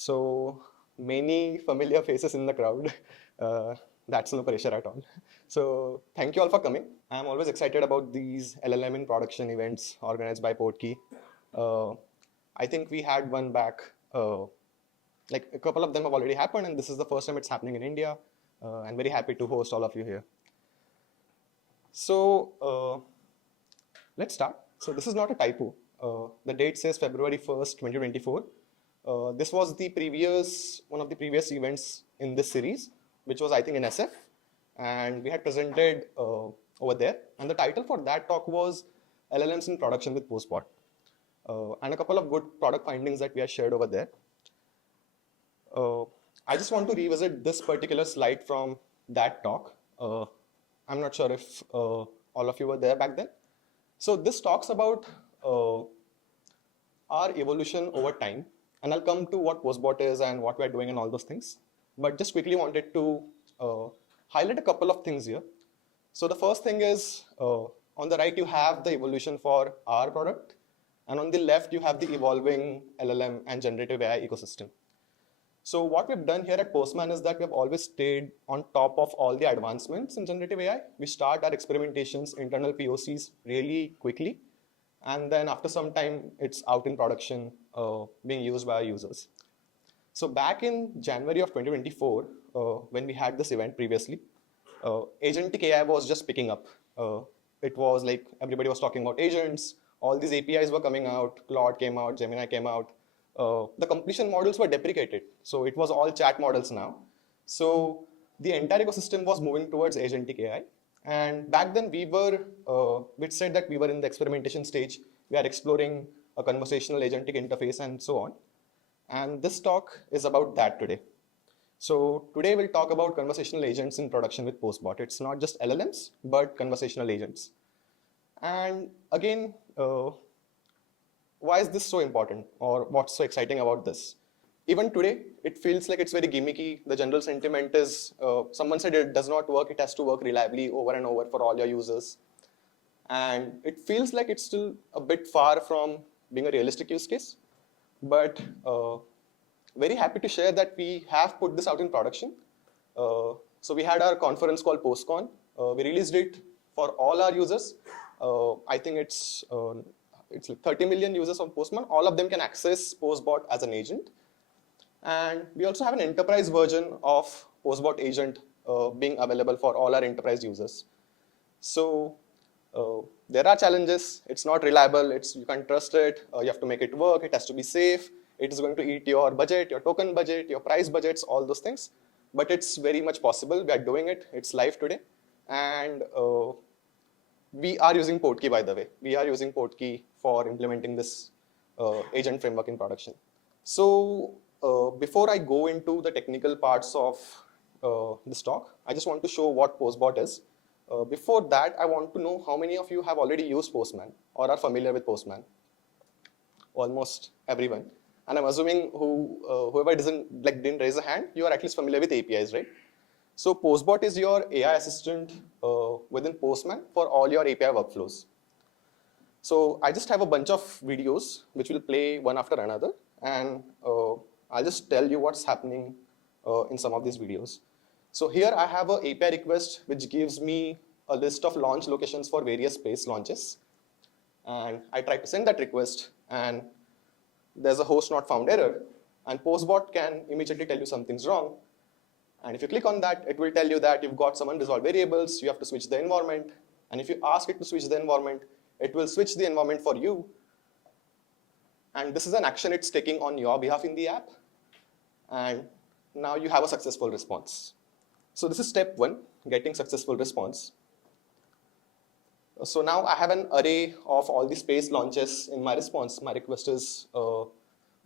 So many familiar faces in the crowd. That's no pressure at all. So thank you all for coming. I'm always excited about these LLM in production events organized by Portkey. Uh, I think we had one back, like a couple of them have already happened, and this is the first time it's happening in India. I'm very happy to host all of you here. So let's start. So this is not a typo. The date says February 1st, 2024. This was one of the previous events in this series, which was I think in SF, and we had presented over there. And the title for that talk was LLMs in production with Postbot, and a couple of good product findings that we had shared over there. I just want to revisit this particular slide from that talk. I'm not sure if all of you were there back then. So this talks about our evolution over time, and I'll come to what Postbot is and what we're doing and all those things. But just quickly wanted to highlight a couple of things here. So the first thing is, on the right you have the evolution for our product, and on the left you have the evolving LLM and generative AI ecosystem. So what we've done here at Postman is that we've always stayed on top of all the advancements in generative AI. We start our experimentations, internal POCs really quickly. And then after some time, it's out in production, being used by our users. So back in January of 2024, when we had this event previously, agentic AI was just picking up. It was like everybody was talking about agents. All these APIs were coming out. Claude came out, Gemini came out. The completion models were deprecated. So it was all chat models now. So the entire ecosystem was moving towards agentic AI. And back then we said that we were in the experimentation stage. We are exploring a conversational agentic interface and so on. And this talk is about that today. So today we'll talk about conversational agents in production with Postbot. It's not just LLMs, but conversational agents. And again, why is this so important, or what's so exciting about this? Even today, it feels like it's very gimmicky. The general sentiment is, someone said it does not work, it has to work reliably over and over for all your users. And it feels like it's still a bit far from being a realistic use case. But very happy to share that we have put this out in production. So we had our conference called PostCon. We released it for all our users. I think it's like 30 million users on Postman. All of them can access Postbot as an agent. And we also have an enterprise version of Postbot agent being available for all our enterprise users. So there are challenges. It's not reliable. You can't trust it. You have to make it work. It has to be safe. It is going to eat your budget, your token budget, your price budgets, all those things. But it's very much possible. We are doing it. It's live today. And we are using Portkey, by the way. We are using Portkey for implementing this agent framework in production. So before I go into the technical parts of this talk, I just want to show what Postbot is. Before that, I want to know how many of you have already used Postman or are familiar with Postman. Almost everyone. And I'm assuming whoever didn't raise a hand, you are at least familiar with APIs, right? So Postbot is your AI assistant within Postman for all your API workflows. So I just have a bunch of videos which will play one after another, and I'll just tell you what's happening in some of these videos. So here I have an API request which gives me a list of launch locations for various space launches. And I try to send that request, and there's a host not found error, and Postbot can immediately tell you something's wrong. And if you click on that, it will tell you that you've got some unresolved variables, you have to switch the environment. And if you ask it to switch the environment, it will switch the environment for you. And this is an action it's taking on your behalf in the app. And now you have a successful response. So this is step one, getting successful response. So now I have an array of all the space launches in my response. My request is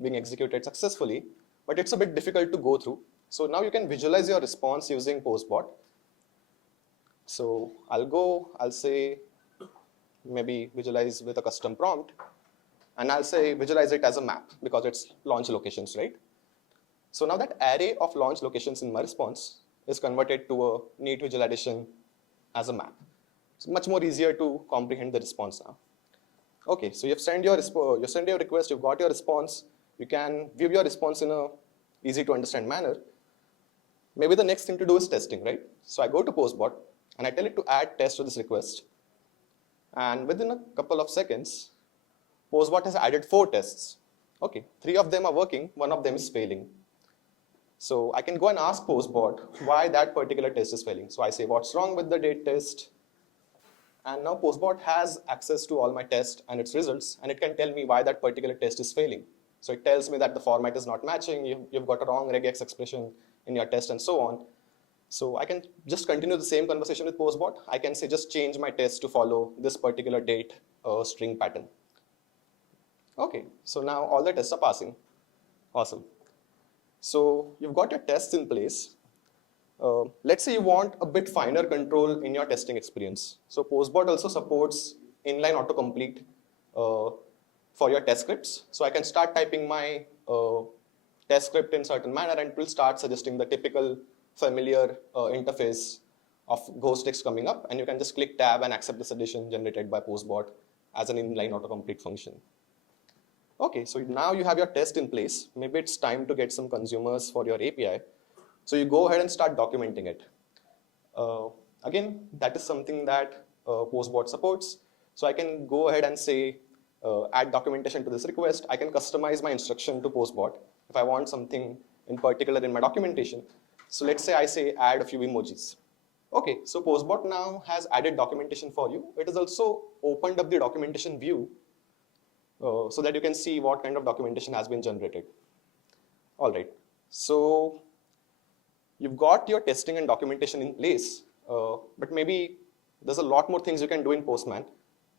being executed successfully, but it's a bit difficult to go through. So now you can visualize your response using Postbot. So I'll say, maybe visualize with a custom prompt, and I'll say visualize it as a map because it's launch locations, right? So now that array of launch locations in my response is converted to a neat visual addition as a map. It's much more easier to comprehend the response now. Okay, so you've sent your request, you've got your response. You can view your response in a easy to understand manner, maybe the next thing to do is testing, right? So I go to Postbot and I tell it to add test to this request. And within a couple of seconds, Postbot has added 4 tests. Okay, 3 of them are working, 1 of them is failing. So I can go and ask Postbot why that particular test is failing. So I say, what's wrong with the date test? And now Postbot has access to all my tests and its results, and it can tell me why that particular test is failing. So it tells me that the format is not matching, you've got a wrong regex expression in your test and so on. So I can just continue the same conversation with Postbot. I can say just change my test to follow this particular date string pattern. Okay, so now all the tests are passing. Awesome. So you've got your tests in place. Let's say you want a bit finer control in your testing experience. So Postbot also supports inline autocomplete for your test scripts. So I can start typing my test script in certain manner and it will start suggesting the typical familiar interface of ghost text coming up, and you can just click tab and accept this addition generated by Postbot as an inline autocomplete function. Okay, so now you have your test in place. Maybe it's time to get some consumers for your API. So you go ahead and start documenting it. Again, that is something that Postbot supports. So I can go ahead and say, add documentation to this request. I can customize my instruction to Postbot if I want something in particular in my documentation. So let's say I say add a few emojis. Okay, so Postbot now has added documentation for you. It has also opened up the documentation view so that you can see what kind of documentation has been generated. All right, so you've got your testing and documentation in place, but maybe there's a lot more things you can do in Postman,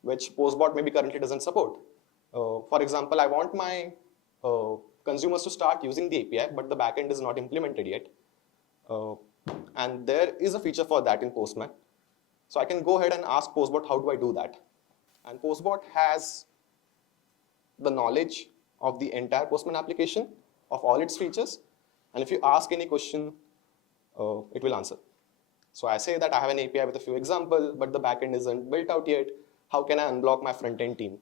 which Postbot maybe currently doesn't support. For example, I want my consumers to start using the API, but the backend is not implemented yet. And there is a feature for that in Postman. So I can go ahead and ask Postbot, how do I do that? And Postbot has the knowledge of the entire Postman application, of all its features. And if you ask any question, it will answer. So I say that I have an API with a few examples, but the backend isn't built out yet. How can I unblock my front-end team?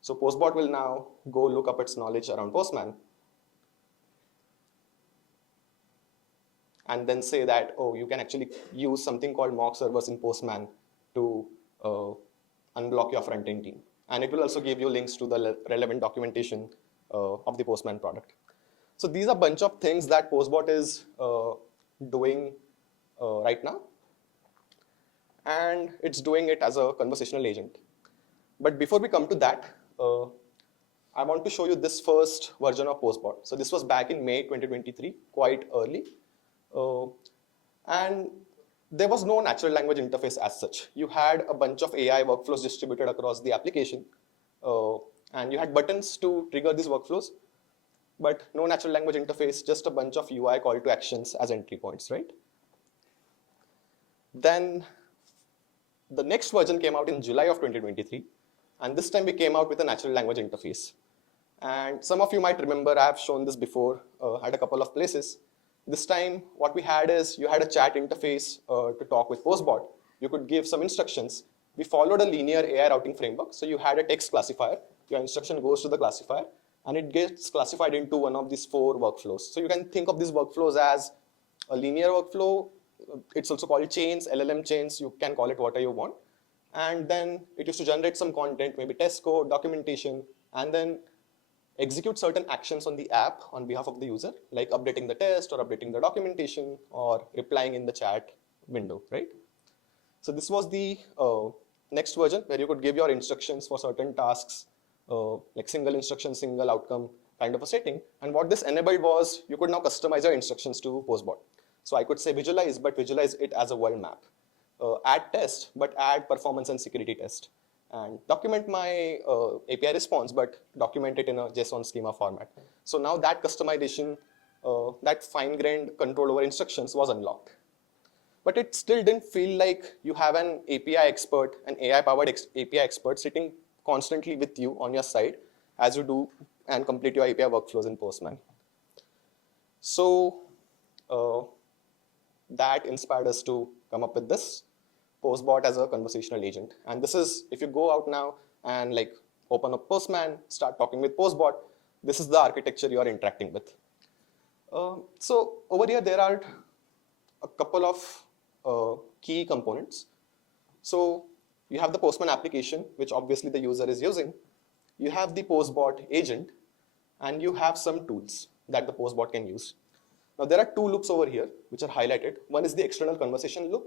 So Postbot will now go look up its knowledge around Postman and then say that, oh, you can actually use something called mock servers in Postman to unblock your front-end team. And it will also give you links to the relevant documentation of the Postman product. So these are a bunch of things that Postbot is doing right now. And it's doing it as a conversational agent. But before we come to that, I want to show you this first version of Postbot. So this was back in May 2023, quite early. And there was no natural language interface as such. You had a bunch of AI workflows distributed across the application. And you had buttons to trigger these workflows, but no natural language interface, just a bunch of UI call to actions as entry points, right? Then the next version came out in July of 2023. And this time we came out with a natural language interface. And some of you might remember, I have shown this before at a couple of places. This time, what we had is you had a chat interface to talk with Postbot. You could give some instructions. We followed a linear AI routing framework. So you had a text classifier. Your instruction goes to the classifier, and it gets classified into one of these 4 workflows. So you can think of these workflows as a linear workflow. It's also called chains, LLM chains. You can call it whatever you want. And then it used to generate some content, maybe test code, documentation, and then execute certain actions on the app on behalf of the user, like updating the test or updating the documentation or replying in the chat window, right? So this was the next version where you could give your instructions for certain tasks, like single instruction, single outcome kind of a setting. And what this enabled was you could now customize your instructions to Postbot. So I could say visualize, but visualize it as a world map. Add test, but add performance and security test. And document my API response, but document it in a JSON schema format. So now that customization, that fine-grained control over instructions was unlocked. But it still didn't feel like you have an API expert, an AI-powered API expert sitting constantly with you on your side as you do and complete your API workflows in Postman. So that inspired us to come up with this Postbot as a conversational agent. And this is, if you go out now and like open up Postman, start talking with Postbot, this is the architecture you are interacting with. So over here, there are a couple of key components. So you have the Postman application, which obviously the user is using. You have the Postbot agent, and you have some tools that the Postbot can use. Now there are two loops over here, which are highlighted. One is the external conversation loop,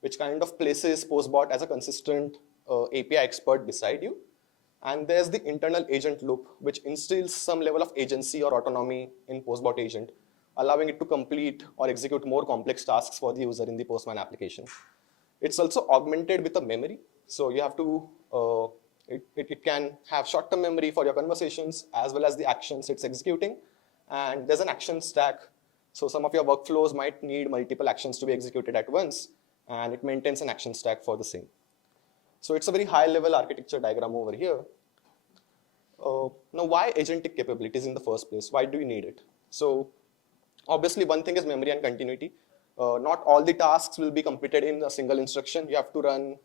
which kind of places Postbot as a consistent API expert beside you. And there's the internal agent loop, which instills some level of agency or autonomy in Postbot agent, allowing it to complete or execute more complex tasks for the user in the Postman application. It's also augmented with a memory. So you have to, it can have short-term memory for your conversations as well as the actions it's executing. And there's an action stack. So some of your workflows might need multiple actions to be executed at once, and it maintains an action stack for the same. So it's a very high-level architecture diagram over here. Now, why agentic capabilities in the first place? Why do you need it? So obviously, one thing is memory and continuity. Not all the tasks will be completed in a single instruction. You have to run,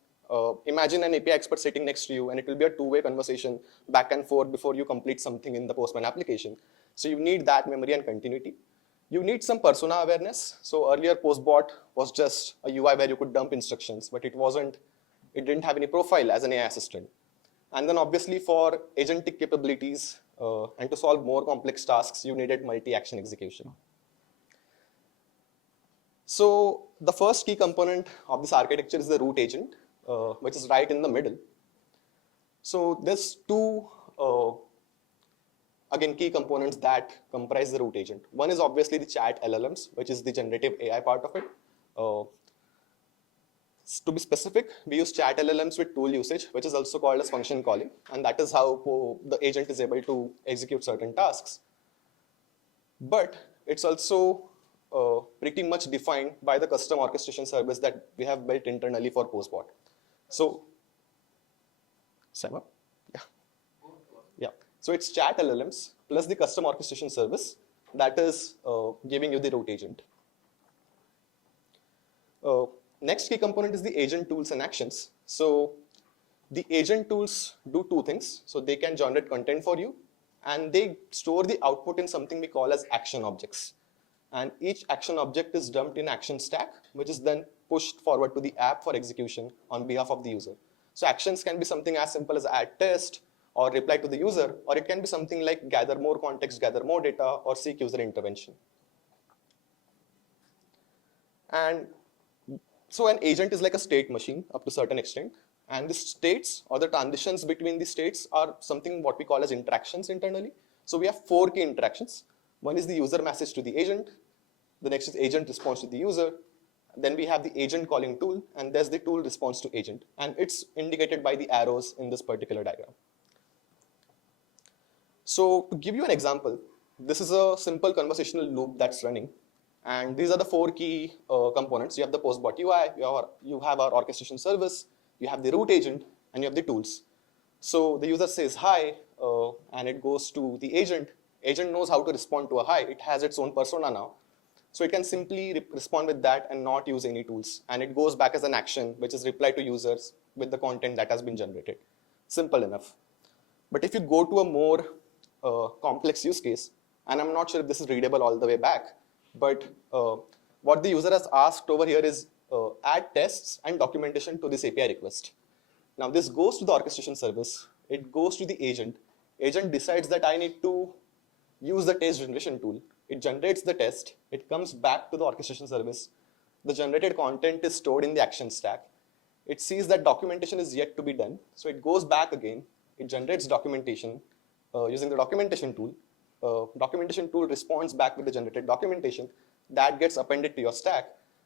imagine an API expert sitting next to you, and it will be a two-way conversation back and forth before you complete something in the Postman application. So you need that memory and continuity. You need some persona awareness. So earlier, Postbot was just a UI where you could dump instructions, but it didn't have any profile as an AI assistant. And then obviously for agentic capabilities and to solve more complex tasks, you needed multi-action execution. So the first key component of this architecture is the root agent, which is right in the middle. So there's two, again, key components that comprise the root agent. One is obviously the chat LLMs, which is the generative AI part of it. To be specific, we use chat LLMs with tool usage, which is also called as function calling. And that is how the agent is able to execute certain tasks. But it's also pretty much defined by the custom orchestration service that we have built internally for Postbot. So, Sama? Yeah. So it's chat LLMs plus the custom orchestration service that is giving you the root agent. Next key component is the agent tools and actions. So the agent tools do two things. So they can generate content for you, and they store the output in something we call as action objects. And each action object is dumped in action stack, which is then pushed forward to the app for execution on behalf of the user. So actions can be something as simple as add test or reply to the user, or it can be something like gather more context, gather more data, or seek user intervention. And so an agent is like a state machine up to a certain extent. And the states or the transitions between the states are something what we call as interactions internally. So we have four key interactions. One is the user message to the agent. The next is agent response to the user. Then we have the agent calling tool, and there's the tool response to agent. And it's indicated by the arrows in this particular diagram. So to give you an example, this is a simple conversational loop that's running. And these are the four key components. You have the Postbot UI, you have our orchestration service, you have the root agent, and you have the tools. So the user says hi, and it goes to the agent. Agent knows how to respond to a hi. It has its own persona now. So it can simply respond with that and not use any tools. And it goes back as an action, which is reply to users with the content that has been generated. Simple enough. But if you go to a more complex use case, and I'm not sure if this is readable all the way back, but what the user has asked over here is add tests and documentation to this API request. Now this goes to the orchestration service. It goes to the agent. Agent decides that I need to use the test generation tool. It generates the test. It comes back to the orchestration service. The generated content is stored in the action stack. It sees that documentation is yet to be done. So it goes back again. It generates documentation using the documentation tool. Documentation tool responds back with the generated documentation. That gets appended to your stack.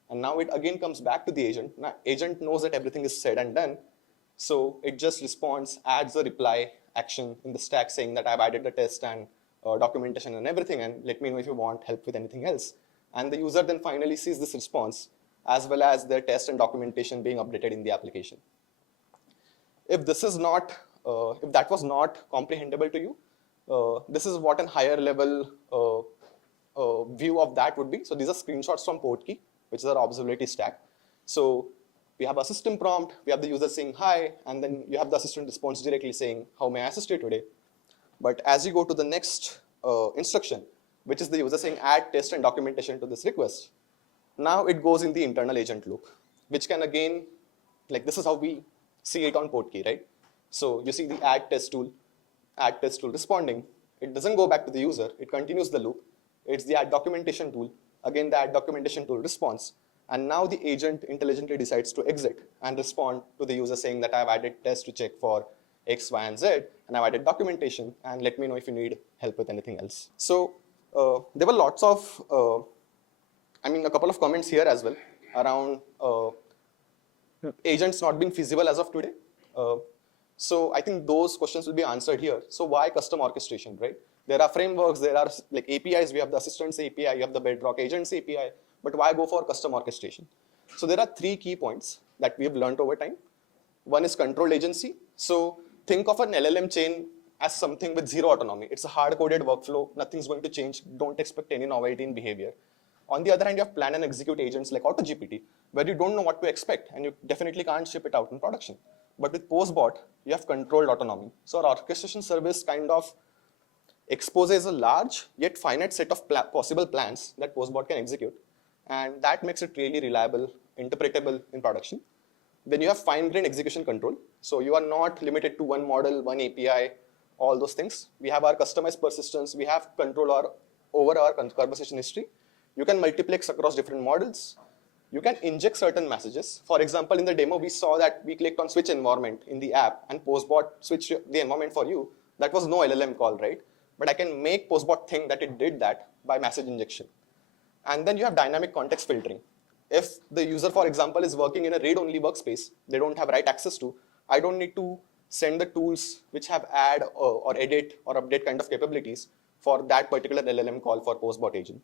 And now it again comes back to the agent. Now agent knows that everything is said and done. So it just responds, adds a reply action in the stack saying that I've added the test and documentation and everything, and let me know if you want help with anything else. And the user then finally sees this response as well as their test and documentation being updated in the application. If this is not, if that was not comprehensible to you, this is what a higher level view of that would be. So these are screenshots from Portkey, which is our observability stack. So we have a system prompt, we have the user saying hi, and then you have the assistant response directly saying, how may I assist you today? But as you go to the next instruction, which is the user saying add test and documentation to this request. Now it goes in the internal agent loop, which can again, like this is how we see it on port key, right? So you see the add test tool responding. It doesn't go back to the user, it continues the loop. It's the add documentation tool. Again, the add documentation tool responds. And now the agent intelligently decides to exit and respond to the user saying that I've added test to check for X, Y, and Z, and I've added documentation, and let me know if you need help with anything else. So there were lots of, a couple of comments here as well around agents not being feasible as of today. So I think those questions will be answered here. So why custom orchestration, right? There are frameworks, there are like APIs, we have the Assistants API, you have the Bedrock Agents API, but why go for custom orchestration? So there are 3 key points that we have learned over time. One is control agency. So think of an LLM chain as something with zero autonomy. It's a hard-coded workflow, nothing's going to change, don't expect any novelty in behavior. On the other hand, you have plan and execute agents like AutoGPT, where you don't know what to expect, and you definitely can't ship it out in production. But with Postbot, you have controlled autonomy. So our orchestration service kind of exposes a large yet finite set of possible plans that Postbot can execute. And that makes it really reliable, interpretable in production. Then you have fine-grained execution control. So you are not limited to one model, one API, all those things. We have our customized persistence. We have control over our conversation history. You can multiplex across different models. You can inject certain messages. For example, in the demo, we saw that we clicked on switch environment in the app, and Postbot switched the environment for you. That was no LLM call, right? But I can make Postbot think that it did that by message injection. And then you have dynamic context filtering. If the user, for example, is working in a read-only workspace, they don't have write access to, I don't need to send the tools which have add or edit or update kind of capabilities for that particular LLM call for Postbot agent.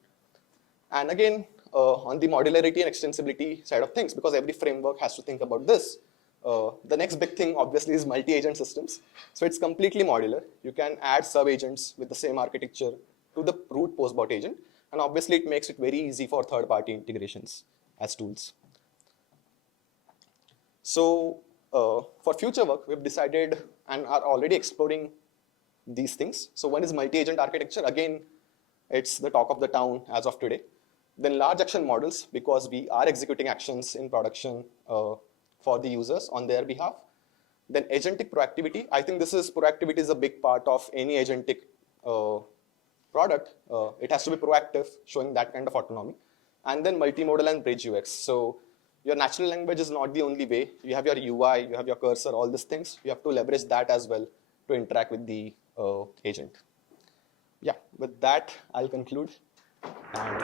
And again, on the modularity and extensibility side of things, because every framework has to think about this, the next big thing obviously is multi-agent systems. So it's completely modular. You can add sub-agents with the same architecture to the root Postbot agent. And obviously it makes it very easy for third-party integrations as tools. So for future work, we've decided and are already exploring these things. So one is multi-agent architecture. Again, it's the talk of the town as of today. Then large action models, because we are executing actions in production for the users on their behalf. Then agentic proactivity. I think proactivity is a big part of any agentic product. It has to be proactive, showing that kind of autonomy. And then multimodal and bridge UX. So your natural language is not the only way. You have your UI, you have your cursor, all these things. You have to leverage that as well to interact with the agent. Yeah, with that, I'll conclude. And